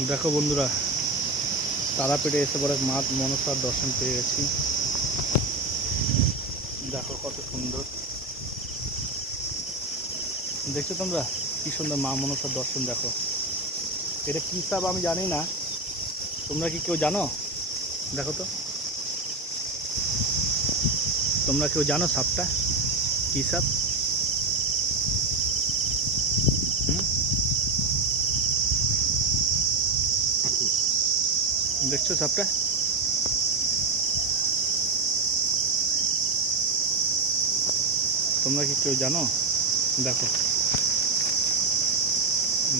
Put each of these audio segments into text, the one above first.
দেখো বন্ধুরা, তারাপীঠে এসে পরে মা মনসার দর্শন পেয়ে গেছি। দেখো কত সুন্দর দেখছো তোমরা, কি সুন্দর মা মনসার দর্শন। দেখো এটা কী সাপ আমি জানি না, তোমরা কি কেউ জানো? দেখো তো, তোমরা কেউ জানো সাপটা কী সাপ? দেখছো সাপটা? তোমরা কি কেউ জানো? দেখো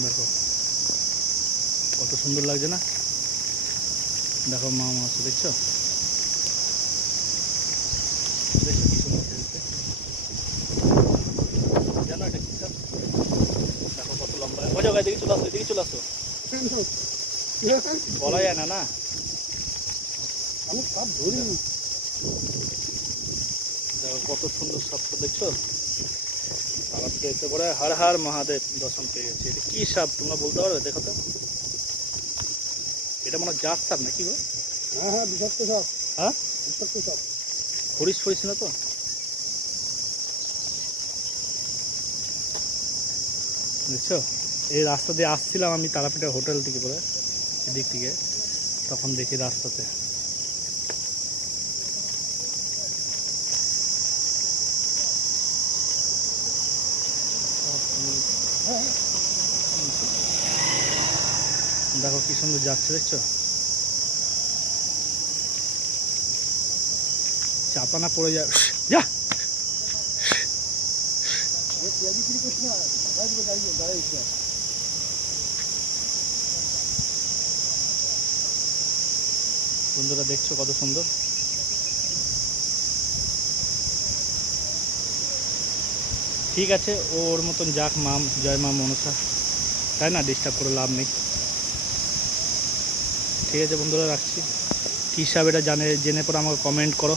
দেখো কত সুন্দর লাগছে না? দেখো মা মাছ, দেখছো দেখছো কি সুন্দর খেলছে। জানো এটা কি সাপ? দেখো কত লম্বা। ও জায়গায় এদিকে চলে আসো, এদিকে চলে আসো, বলা যায় না। না আমি সাপ ধরি। দেখো কত সুন্দর সাপটা, দেখছো? আবার এসে পরে হর হর মহাদেব দর্শন পেয়ে গেছে। এটা কি সাপ তোমরা বলতে পারবে? দেখো তো, এটা মনে হয় জাত সাপ নাকি গো? হ্যাঁ হ্যাঁ, বিষাক্ত সাপ। হ্যাঁ বিষাক্ত সাপ। হরিশ ফরিস না তো? দেখছো, এই রাস্তা দিয়ে আসছিলাম আমি তারাপীঠের হোটেল থেকে পরে, এদিক থেকে, তখন দেখি রাস্তাতে। দেখো কি সুন্দর যাচ্ছে, দেখছো? চাপানা পড়ে যা যা। বন্ধুরা দেখছো কত সুন্দর। ঠিক আছে, ওর মতন যাক, মা জয় মা মনসা, তাই না? ডিস্টার্ব করে লাভ নেই। ঠিক আছে বন্ধুরা, রাখছি। কী হিসাবে এটা জেনে পরে আমাকে কমেন্ট করো।